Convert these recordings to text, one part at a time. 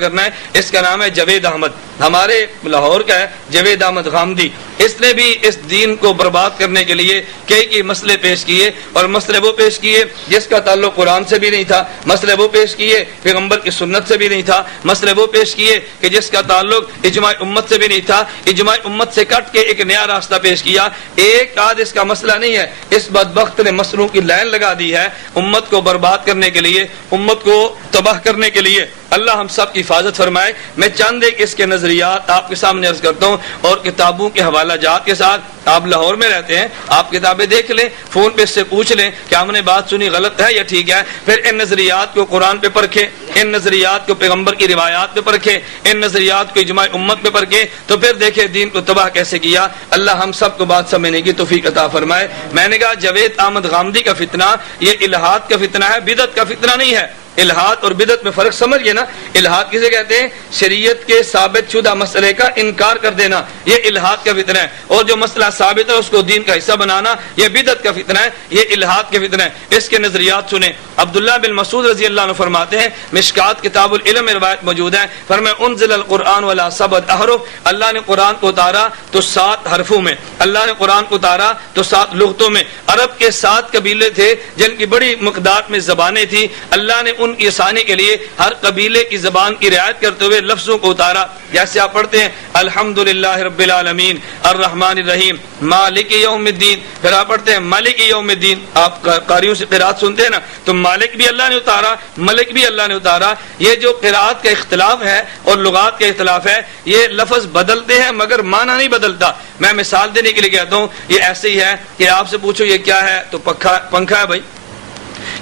کرنا ہے، اس کا نام ہے جاوید احمد، ہمارے لاہور کا ہے جاوید احمد غامدی۔ اس نے بھی اس دین کو برباد کرنے کے لیے کئی مسئلے پیش کیے، اور مسئلے وہ پیش کیے جس کا تعلق قرآن سے بھی نہیں تھا، مسئلے وہ پیش کیے پیغمبر کی سنت سے بھی نہیں تھا، مسئلے وہ پیش کیے کہ جس کا تعلق اجماع امت سے بھی نہیں تھا، اجماع امت سے کٹ کے ایک نیا راستہ پیش کیا۔ ایک آدھ اس کا مسئلہ نہیں ہے، اس بدبخت نے مسئلوں کی لائن لگا دی ہے امت کو برباد کرنے کے لیے، امت کو تباہ کرنے کے لیے۔ اللہ ہم سب کی حفاظت فرمائے۔ میں چند ایک اس کے نظریات آپ کے سامنے عرض کرتا ہوں، اور کتابوں کے حوالہ جات کے ساتھ۔ آپ لاہور میں رہتے ہیں، آپ کتابیں دیکھ لیں، فون پہ اس سے پوچھ لیں کہ ہم نے بات سنی غلط ہے یا ٹھیک ہے، پھر ان نظریات کو قرآن پہ پرکھیں، ان نظریات کو پیغمبر کی روایات پہ پرکھیں، ان نظریات کو اجماع امت پہ پرکھیں، تو پھر دیکھیں دین کو تباہ کیسے کیا۔ اللہ ہم سب کو بات سمجھنے کی توفیق عطا فرمائے۔ میں نے کہا جاوید احمد غامدی کا فتنہ یہ الہاد کا فتنہ ہے، بدعت کا فتنہ نہیں ہے۔ الہاد اور بدعت میں فرق سمجھئے نا۔ الہاد کسے کہتے ہیں؟ شریعت کے ثابت شدہ مسئلے کا انکار کر دینا، یہ الہاد کا فتنہ ہے، اور جو مسئلہ ثابت ہے اس کو دین کا حصہ بنانا یہ بدعت کا فتنہ ہے، یہ الہاد کا فتنہ ہے۔ اس کے نظریات سنیں۔ عبداللہ بن مسعود رضی اللہ عنہ فرماتے ہیں، مشکات کتاب العلم میں روایت موجود ہے، فرمایا انزل القرآن ولا سبت احرف، اللہ نے قرآن کو اتارا تو 7 حرفوں میں، اللہ نے قرآن کو اتارا تو 7 لغتوں میں۔ عرب کے 7 قبیلے تھے جن کی بڑی مقدار میں زبانیں تھی، اللہ نے ان کی آسانی کے لیے ہر قبیلے کی زبان کی رعایت کرتے ہوئے لفظوں کو اتارا۔ جیسے آپ پڑھتے ہیں الحمدللہ رب العالمین الرحمن الرحیم مالک یوم الدین، پھر آپ پڑھتے ہیں مالک یوم الدین۔ آپ قاریوں سے قرات سنتے ہیں نا، تو مالک بھی اللہ نے اتارا، ملک بھی اللہ نے اتارا۔ یہ جو قرات کا اختلاف ہے اور لغات کا اختلاف ہے، یہ لفظ بدلتے ہیں مگر معنی نہیں بدلتا۔ میں مثال دینے کے لیے کہتا ہوں، یہ ایسے ہی ہے کہ آپ سے پوچھو یہ کیا ہے تو پنکھا ہے بھائی،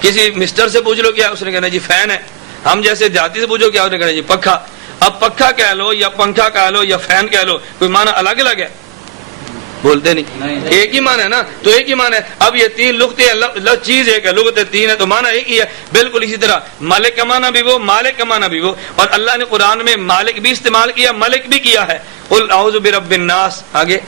کسی مسٹر سے پوچھ لو کیا، اس نے کہنا جی فین ہے۔ ہم جیسے دیہاتی سے پوچھو کیا، اس نے کہنا جی پنکھا۔ اب پنکھا کہہ لو یا پنکھا کہہ لو یا فین کہہ لو، کوئی معنی الگ الگ ہے؟ بولتے نہیں، ایک ہی معنی ہے نا، تو ایک ہی معنی ہے۔ اب یہ 3 لغتیں، چیز ایک ہے، لغتیں 3 ہے تو معنی ایک ہی ہے۔ بالکل اسی طرح مالک کا معنی بھی وہ، مالک کا معنی بھی وہ، اور اللہ نے قرآن میں مالک بھی استعمال کیا، ملک بھی کیا ہے۔ قل اعوذ برب الناس، آگے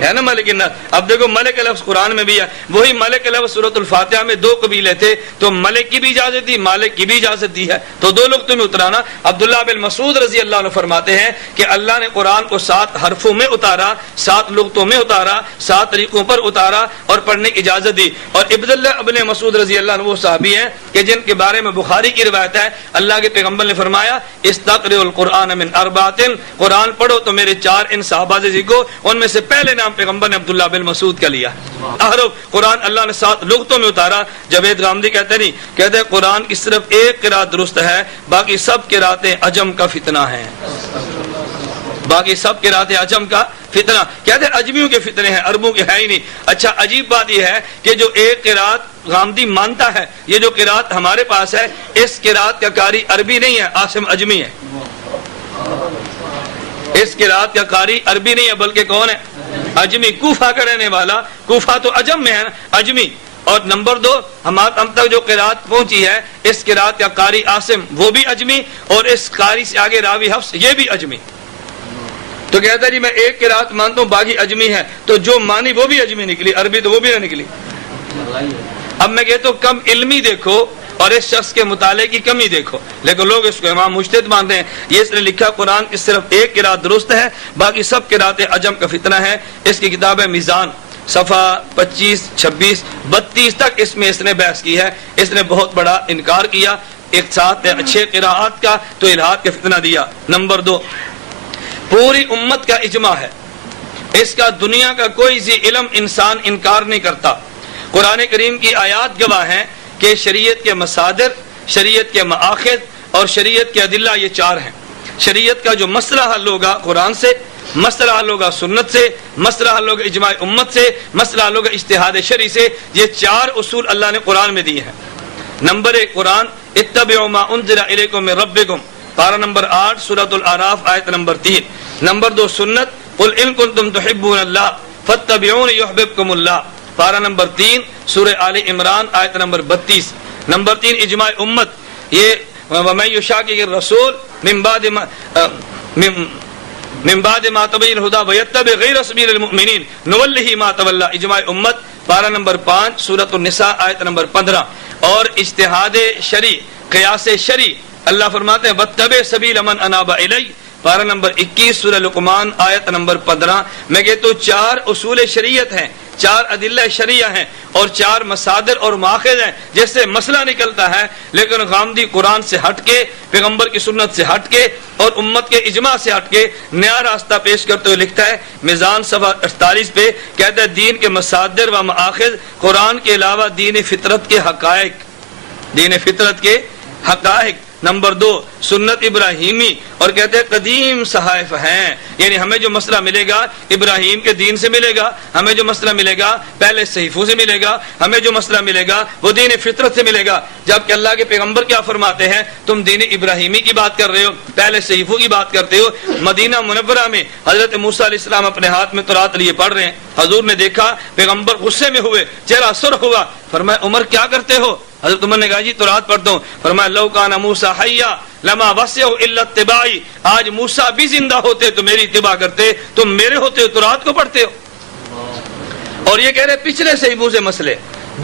ہے نا ملک الناس۔ اب دیکھو ملک کا لفظ قرآن میں بھی ہے، وہی ملک کا لفظ سورۃ الفاتحہ میں 2 قبیلے تھے، تو ملک کی بھی اجازت دی، مالک کی بھی اجازت دی ہے، تو 2 لغتوں میں اترانا۔ عبداللہ بن مسعود رضی اللہ عنہ فرماتے ہیں کہ اللہ نے قرآن کو 7 حرفوں میں اتارا، 7 لغتوں میں اتارا، 7 طریقوں پر اتارا اور پڑھنے کی اجازت دی۔ اور عبداللہ ابن مسعود رضی اللہ عنہ وہ صحابی ہیں کہ جن کے بارے میں بخاری کی روایت ہے، اللہ کے پیغمبر نے فرمایا استقرئوا القرآن من 4، قرآن پڑھو تو میرے 4 ان صحابہ سے سیکھو۔ ان میں سے پہلے نام پیغمبر نے عبداللہ بن مسعود کا لیا۔ حرف قرآن اللہ نے 7 لغتوں میں اتارا۔ جاوید غامدی کہتے نہیں، کہتے ہیں قرآن کی صرف ایک قرات درست ہے، باقی سب قراتیں عجم کا فتنہ ہیں، باقی سب قراتیں عجم کا فتنہ۔ کہتے ہیں عجمیوں کے فتنے ہیں، عربوں کے ہے ہی نہیں۔ اچھا عجیب بات یہ ہے کہ جو ایک قرات غامدی مانتا ہے، یہ جو قرات ہمارے پاس ہے، اس قرات کا قاری عربی نہیں ہے، عاصم اجمی ہے۔ اس قرات کا قاری عربی نہیں ہے بلکہ کون ہے؟ اجمی، کوفہ کا رہنے والا۔ کوفہ تو عجم میں ہے نا، اجمی۔ اور نمبر 2، ہم تک جو قرات پہنچی ہے، اس قرات کا قاری عاصم وہ بھی اجمی، اور اس قاری سے آگے راوی حفص یہ بھی اجمی۔ تو کہتا ہے جی میں ایک قرات مانتا ہوں باقی اجمی ہے، تو جو مانی وہ بھی اجمی نکلی، عربی تو وہ بھی نہ نکلی۔ اب میں کہتا ہوں کم علمی دیکھو اور اس شخص کے مطالعے کی کمی دیکھو، لیکن لوگ اس کو امام مجتہد مانتے ہیں۔ یہ اس نے لکھا قرآن کی صرف ایک قرات درست ہے، باقی سب قراتیں عجم کا فتنہ ہے۔ اس کی کتاب ہے میزان، صفحہ 25، 26، 32 تک اس میں اس نے بحث کی ہے۔ اس نے بہت بڑا انکار کیا ایک ساتھ 6 قراءات کا، تو الہاد کا فتنہ دیا۔ نمبر 2، پوری امت کا اجماع ہے، اس کا دنیا کا کوئی ذی علم انسان انکار نہیں کرتا۔ قرآن کریم کی آیات گواہ ہیں کہ شریعت کے مصادر، شریعت کے مآخذ اور شریعت کے ادلہ یہ 4 ہیں۔ شریعت کا جو مسئلہ حل ہوگا قرآن سے، مسئلہ حل ہوگا سنت سے، مسئلہ حل ہوگا اجماع امت سے، مسئلہ حل ہوگا اجتہاد شرعی سے۔ یہ 4 اصول اللہ نے قرآن میں دیے ہیں۔ نمبر 1 قرآن، اتبعوا ما انزل الیکم من ربکم، پارہ نمبر 8 سورۃ الاعراف آیت نمبر 3۔ نمبر 2 سنت، قل ان کنتم تحبون اللہ فاتبعونی یحببکم اللہ، پارہ نمبر 3 سورہ آل عمران آیت نمبر 32۔ نمبر 3 اجماع امت، یہ وَمَن يُشَاقِقِ الرَّسُولَ من بعد ما تبين الهدى ويتبع غير سبيل المؤمنين نوله ما تولى، اجماع امت، پارہ نمبر 5 سورۃ النساء آیت نمبر 15۔ اور اجتہاد شرعی، قیاس شرعی، اللہ فرماتے ہیں وَاتَّبِعْ سَبِيلَ مَنْ أَنَابَ إِلَيَّ، پارہ نمبر 21 سورہ لقمان آیت نمبر 15 میں کہتا ہوں 4 اصول شریعت ہیں، 4 ادلہ شریعہ ہیں اور 4 مصادر اور ماخذ ہیں جس سے مسئلہ نکلتا ہے، لیکن غامدی قرآن سے ہٹ کے، پیغمبر کی سنت سے ہٹ کے اور امت کے اجماع سے ہٹ کے نیا راستہ پیش کرتے ہوئے لکھتا ہے میزان صفحہ 48 پہ، کہتا ہے دین کے مصادر و مآخذ قرآن کے علاوہ دین فطرت کے حقائق، دین فطرت کے حقائق، نمبر 2 سنت ابراہیمی، اور کہتے ہیں قدیم صحائف ہیں، یعنی ہمیں جو مسئلہ ملے گا ابراہیم کے دین سے ملے گا، ہمیں جو مسئلہ ملے گا پہلے صحیفوں سے ملے گا، ہمیں جو مسئلہ ملے گا وہ دین فطرت سے ملے گا، جبکہ اللہ کے پیغمبر کیا فرماتے ہیں، تم دین ابراہیمی کی بات کر رہے ہو، پہلے صحیفوں کی بات کرتے ہو۔ مدینہ منورہ میں حضرت موسیٰ علیہ السلام اپنے ہاتھ میں تورات لیے پڑھ رہے ہیں، حضور نے دیکھا، پیغمبر غصے میں ہوئے، چہرہ سرخ ہوا، فرمایا عمر کیا کرتے ہو؟ حضرت عمر نے کہا جی تورات پڑھتا ہوں۔ فرمایا لو کان موسیٰ حیا لما وسعہ الا اتباعی، آج موسیٰ بھی زندہ ہوتے تو میری اتباع کرتے، تم میرے ہوتے ہو تورات کو پڑھتے ہو۔ اور یہ کہہ رہے پچھلے صحیفوں سے مسئلے،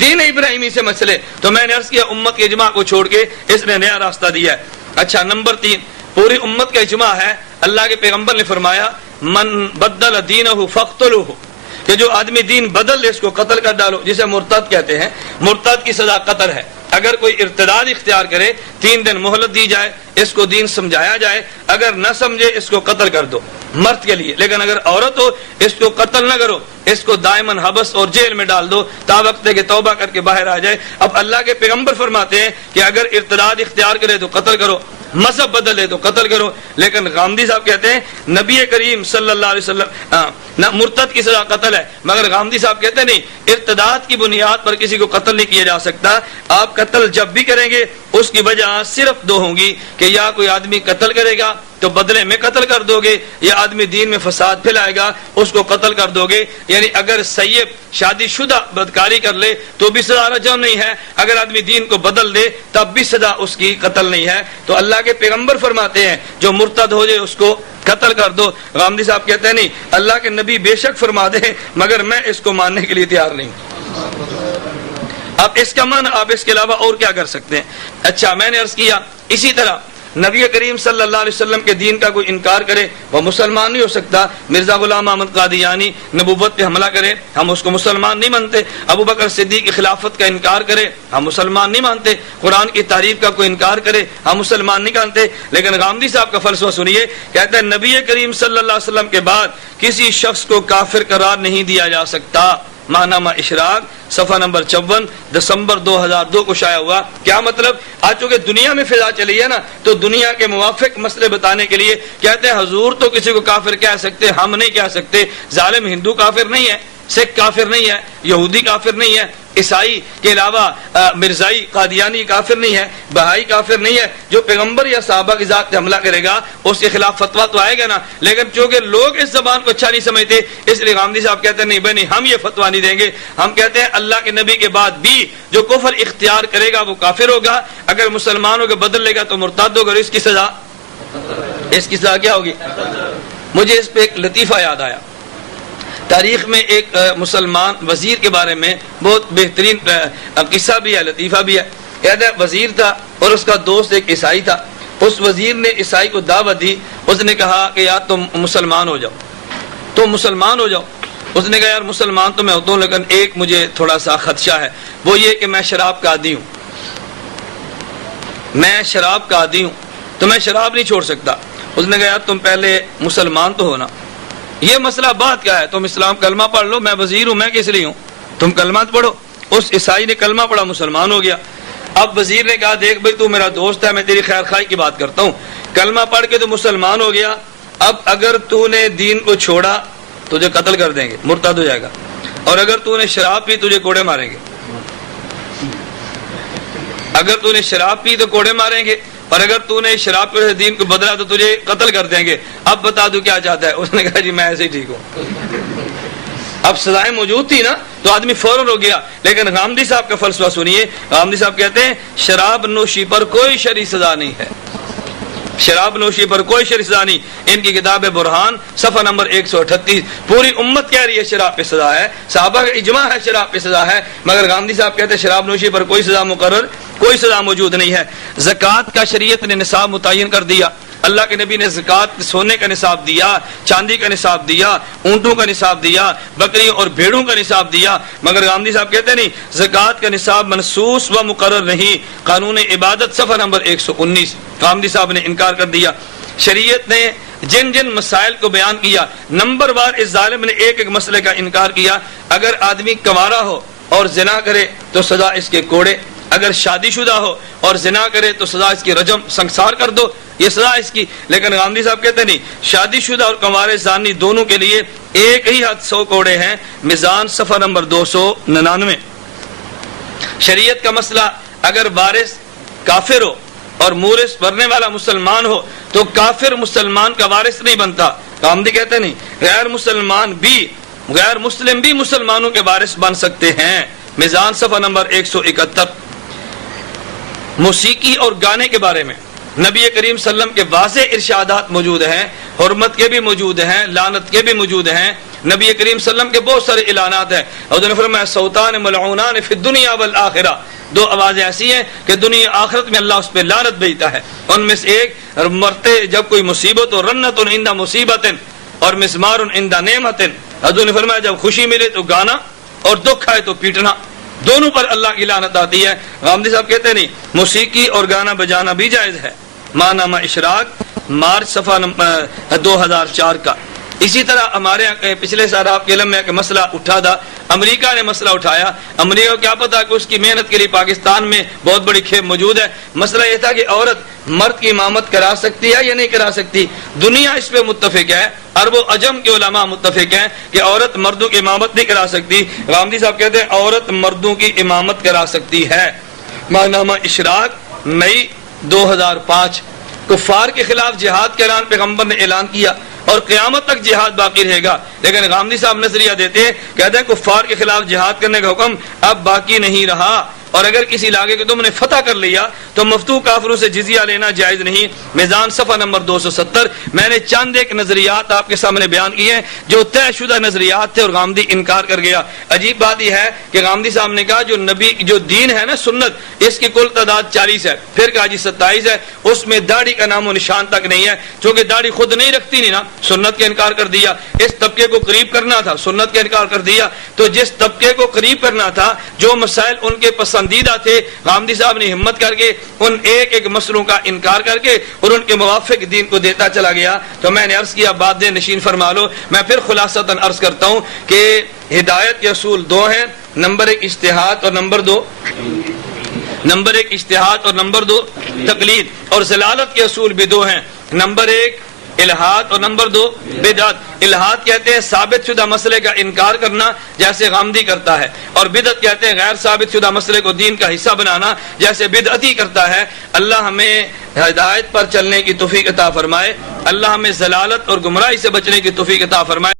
دین ابراہیمی سے مسئلے، تو میں نے عرض کیا امت کے اجماع کو چھوڑ کے اس نے نیا راستہ دیا ہے۔ اچھا نمبر 3 پوری امت کا اجماع ہے، اللہ کے پیغمبر نے فرمایا من بدل دینہ فاقتلوہ، کہ جو آدمی دین بدل دے اس کو قتل کر ڈالو، جسے مرتد کہتے ہیں، مرتد کی سزا قتل ہے۔ اگر کوئی ارتداد اختیار کرے 3 دن مہلت دی جائے، اس کو دین سمجھایا جائے، اگر نہ سمجھے اس کو قتل کر دو مرد کے لیے، لیکن اگر عورت ہو اس کو قتل نہ کرو، اس کو دائماً حبس اور جیل میں ڈال دو تا وقت کہ توبہ کر کے باہر آ جائے۔ اب اللہ کے پیغمبر فرماتے ہیں کہ اگر ارتداد اختیار کرے تو قتل کرو، مذہب بدل دے تو قتل کرو، لیکن غامدی صاحب کہتے ہیں نبی کریم صلی اللہ علیہ وسلم مرتد کی سزا قتل ہے، مگر غامدی صاحب کہتے ہیں نہیں، ارتداد کی بنیاد پر کسی کو قتل نہیں کیا جا سکتا۔ آپ قتل جب بھی کریں گے اس کی وجہ صرف 2 ہوں گی کہ یا کوئی آدمی قتل کرے گا تو بدلے میں قتل کر دو گے، یا آدمی دین میں فساد پھیلائے گا اس کو قتل کر دو گے۔ یعنی اگر سیب شادی شدہ بدکاری کر لے تو بھی سزا رجم نہیں ہے، اگر آدمی دین کو بدل دے تب بھی سزا اس کی قتل نہیں ہے۔ تو اللہ کے پیغمبر فرماتے ہیں جو مرتد ہو جائے اس کو قتل کر دو۔ غامدی صاحب کہتے ہیں نہیں، اللہ کے نبی بے شک فرما دے مگر میں اس کو ماننے کے لیے تیار نہیں۔ اب اس کا معنی آپ اس کے علاوہ اور کیا کر سکتے ہیں؟ اچھا میں نے عرض کیا اسی طرح نبی کریم صلی اللہ علیہ وسلم کے دین کا کوئی انکار کرے وہ مسلمان نہیں ہو سکتا۔ مرزا غلام احمد قادیانی نبوت پہ حملہ کرے ہم اس کو مسلمان نہیں مانتے، ابو بکر صدیق کی خلافت کا انکار کرے ہم مسلمان نہیں مانتے، قرآن کی تعریف کا کوئی انکار کرے ہم مسلمان نہیں مانتے۔ لیکن غامدی صاحب کا فلسفہ سنیے، کہتے ہیں نبی کریم صلی اللہ علیہ وسلم کے بعد کسی شخص کو کافر قرار نہیں دیا جا سکتا۔ ماہنامہ اشراق صفحہ نمبر 54 دسمبر 2002 کو شائع ہوا۔ کیا مطلب؟ آج چونکہ دنیا میں فضا چلی ہے نا تو دنیا کے موافق مسئلے بتانے کے لیے کہتے ہیں حضور تو کسی کو کافر کہہ سکتے، ہم نہیں کہہ سکتے۔ ظالم ہندو کافر نہیں ہے، سکھ کافر نہیں ہے، یہودی کافر نہیں ہے، عیسائی کے علاوہ مرزائی قادیانی کافر نہیں ہے، بہائی کافر نہیں ہے۔ جو پیغمبر یا صحابہ کی ذات پہ حملہ کرے گا اس کے خلاف فتویٰ تو آئے گا نا، لیکن چونکہ لوگ اس زبان کو اچھا نہیں سمجھتے اس لیے غامدی صاحب کہتے ہیں نہیں بھائی نہیں، ہم یہ فتویٰ نہیں دیں گے۔ ہم کہتے ہیں اللہ کے نبی کے بعد بھی جو کفر اختیار کرے گا وہ کافر ہوگا، اگر مسلمانوں کو بدل لے گا تو مرتد ہوگا، اس کی سزا کیا ہوگی؟ مجھے اس پہ ایک لطیفہ یاد آیا، تاریخ میں ایک مسلمان وزیر کے بارے میں بہت بہترین قصہ بھی ہے، لطیفہ بھی ہے۔ کہتا ہے وزیر تھا اور اس کا دوست ایک عیسائی تھا، اس وزیر نے عیسائی کو دعوت دی، اس نے کہا کہ یار تم مسلمان ہو جاؤ، تم مسلمان ہو جاؤ۔ اس نے کہا یار مسلمان تو میں ہوتا ہوں لیکن ایک مجھے تھوڑا سا خدشہ ہے، وہ یہ کہ میں شراب کا عادی ہوں، میں شراب کا عادی ہوں تو میں شراب نہیں چھوڑ سکتا۔ اس نے کہا یار تم پہلے مسلمان تو ہونا، یہ مسئلہ بات کیا ہے، تم اسلام کلمہ پڑھ لو، میں وزیر ہوں، میں کس لیے ہوں، تم کلمہ پڑھو۔ اس عیسائی نے کلمہ پڑھا، مسلمان ہو گیا۔ اب وزیر نے کہا دیکھ بھائی تو میرا دوست ہے، میں تیری خیر خواہی کی بات کرتا ہوں، کلمہ پڑھ کے تو مسلمان ہو گیا، اب اگر تو نے دین کو چھوڑا تجھے قتل کر دیں گے، مرتد ہو جائے گا، اور اگر تو نے شراب پی تجھے کوڑے ماریں گے، اگر تو نے شراب پی تو کوڑے ماریں گے، اور اگر تو نے شراب کے دین کو بدلا تو تجھے قتل کر دیں گے۔ اب بتا دوں کیا چاہتا ہے؟ اس نے کہا جی میں ایسے ہی ٹھیک ہوں۔ اب سزائیں موجود تھی نا تو آدمی فوراً ہو گیا، لیکن غامدی صاحب کا فلسفہ سنیے۔ غامدی صاحب کہتے ہیں شراب نوشی پر کوئی شرعی سزا نہیں ہے، شراب نوشی پر کوئی سزا نہیں. ان کی کتاب برہان صفحہ نمبر 138. پوری امت کہہ رہی ہے شراب پہ سزا ہے, صحابہ کا اجماع ہے شراب پہ سزا ہے, مگر گاندھی صاحب کہتے ہیں شراب نوشی پر کوئی سزا مقرر, کوئی سزا موجود نہیں ہے. زکوٰۃ کا شریعت نے نصاب متعین کر دیا. اللہ کے نبی نے زکوٰۃ سونے کا نصاب دیا, چاندی کا نصاب دیا, اونٹوں کا نصاب دیا, بکریوں اور بھیڑوں کا نصاب دیا, مگر گاندھی صاحب کہتے نہیں زکوٰۃ کا نصاب منصوص و مقرر نہیں. قانون عبادت صفحہ نمبر 119. گاندھی صاحب نے انکار کر دیا. شریعت نے جن جن مسائل کو بیان کیا, نمبر وار اس ظالم نے ایک ایک مسئلے کا انکار کیا. اگر آدمی کنوارا ہو اور زنا کرے تو سزا اس کے کوڑے, اگر شادی شدہ ہو اور زنا کرے تو سزا اس کی رجم, سنسار کر دو, یہ سزا اس کی. لیکن گاندھی صاحب کہتے نہیں, شادی شدہ اور کنوارے زانی دونوں کے لیے ایک ہی حد 100 کوڑے ہیں. میزان صفحہ نمبر 299. شریعت کا مسئلہ, اگر وارث کافر ہو اور مورث بھرنے والا مسلمان ہو تو کافر مسلمان کا وارث نہیں بنتا. گاندھی کہتے نہیں غیر مسلم بھی مسلمانوں کے وارث بن سکتے ہیں. میزان صفحہ نمبر 171. موسیقی اور گانے کے بارے میں نبی کریم صلی اللہ علیہ وسلم کے واضح ارشادات موجود ہیں, حرمت کے بھی موجود ہیں, لعنت کے بھی موجود ہیں. نبی کریم صلی اللہ علیہ وسلم کے بہت سارے اعلانات ہیں. اور انہوں نے فرمایا صوتان ملعونان فی الدنیا والآخرہ, 2 آوازیں ایسی ہیں کہ دنیا آخرت میں اللہ اس پہ لعنت بھیجتا ہے. ان میں سے ایک مرتے جب کوئی مصیبت ہو, رنت عند مصیبت اور مسمار عند نعمت. حضور نے فرمایا جب خوشی ملے تو گانا اور دکھ آئے تو پیٹنا, دونوں پر اللہ کی لعنت آتی ہے. غامدی صاحب کہتے نہیں موسیقی اور گانا بجانا بھی جائز ہے. ماہنامہ اشراق مارچ صفحہ 2004 کا. اسی طرح ہمارے یہاں پچھلے سال آپ کے علم میں ایک مسئلہ اٹھا تھا, امریکہ نے مسئلہ اٹھایا. امریکہ کو کیا پتا کہ اس کی محنت کے لیے پاکستان میں بہت بڑی کھیپ موجود ہے. مسئلہ یہ تھا کہ عورت مرد کی امامت کرا سکتی ہے یا نہیں کرا سکتی. دنیا اس پہ متفق ہے, عرب و عجم کے علماء متفق ہیں کہ عورت مردوں کی امامت نہیں کرا سکتی. غامدی صاحب کہتے ہیں عورت مردوں کی امامت کرا سکتی ہے. ماہنامہ اشراق مئی 2005. کفار کے خلاف جہاد کے اعلان پیغمبر نے اعلان کیا اور قیامت تک جہاد باقی رہے گا. لیکن غامدی صاحب نظریہ دیتے ہیں, کہتے ہیں کفار کے خلاف جہاد کرنے کا حکم اب باقی نہیں رہا, اور اگر کسی علاقے کو تم نے فتح کر لیا تو مفتوح کافروں سے جزیہ لینا جائز نہیں. میزان صفحہ نمبر 270. میں نے چند ایک نظریات آپ کے سامنے بیان کیے ہیں جو طے شدہ نظریات تھے اور غامدی انکار کر گیا. عجیب بات یہ ہے کہ غامدی صاحب نے کہا جو نبی جو دین ہے نا سنت, اس کی کل تعداد 40 ہے. پھر کہا جی 27 ہے, اس میں داڑھی کا نام و نشان تک نہیں ہے, چونکہ داڑھی خود نہیں رکھتی نہیں نا, سنت کا انکار کر دیا. اس طبقے کو قریب کرنا تھا, سنت کا انکار کر دیا. تو جس طبقے کو قریب کرنا تھا, جو مسائل ان کے پسندیدہ تھے, غامدی صاحب نے ہمت کر کے ان ایک ایک مسئلوں کا انکار کر کے اور ان کے موافق دین کو دیتا چلا گیا. تو میں نے عرض کیا بات دے نشین فرما لو. میں پھر خلاصتاً عرض کرتا ہوں کہ ہدایت کے اصول 2 ہیں. نمبر 1 اجتہاد اور نمبر 2 اجتہاد اور نمبر 2 تقلید. اور ضلالت کے اصول بھی 2 ہیں. نمبر 1 الہاد اور نمبر 2 بدعت. الہاد کہتے ہیں ثابت شدہ مسئلے کا انکار کرنا جیسے غامدی کرتا ہے, اور بدعت کہتے ہیں غیر ثابت شدہ مسئلے کو دین کا حصہ بنانا جیسے بدعتی کرتا ہے. اللہ ہمیں ہدایت پر چلنے کی توفیق عطا فرمائے, اللہ ہمیں ضلالت اور گمراہی سے بچنے کی توفیق عطا فرمائے.